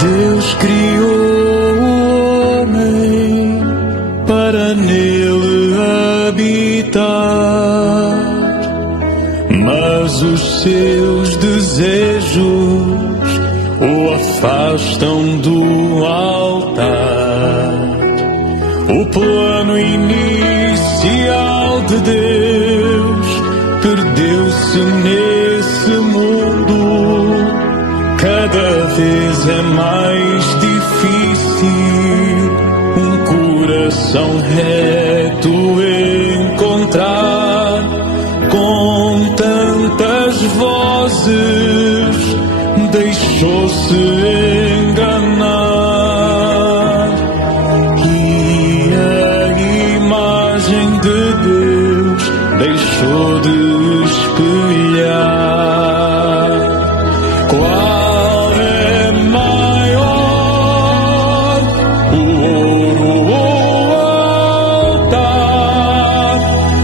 Deus criou o homem para nele habitar, mas os seus desejos o afastam do altar. O plano inicial de Deus perdeu-se nesse mundo. Cada vez é mais difícil um coração reto encontrar. Com tantas vozes deixou-se enganar, e a imagem de Deus deixou de espelhar. Qual é maior, o ouro ou o altar?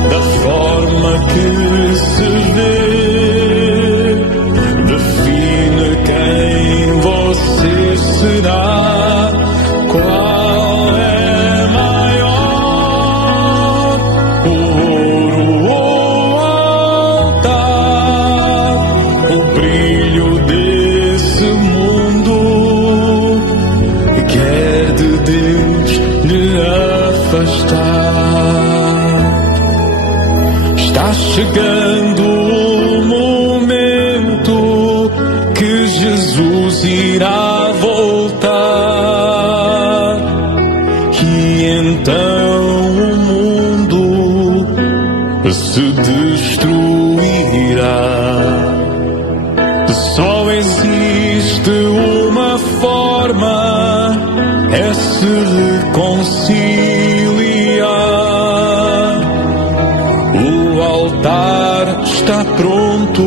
Da forma que se vê, define quem você será. Qual é maior, o ouro ou o altar? O brilho desse mundo quer de Deus lhe afastar. Está chegando o momento que Jesus irá voltar, e então o mundo se destruirá. Só existe uma forma, é se reconciliar. O altar está pronto,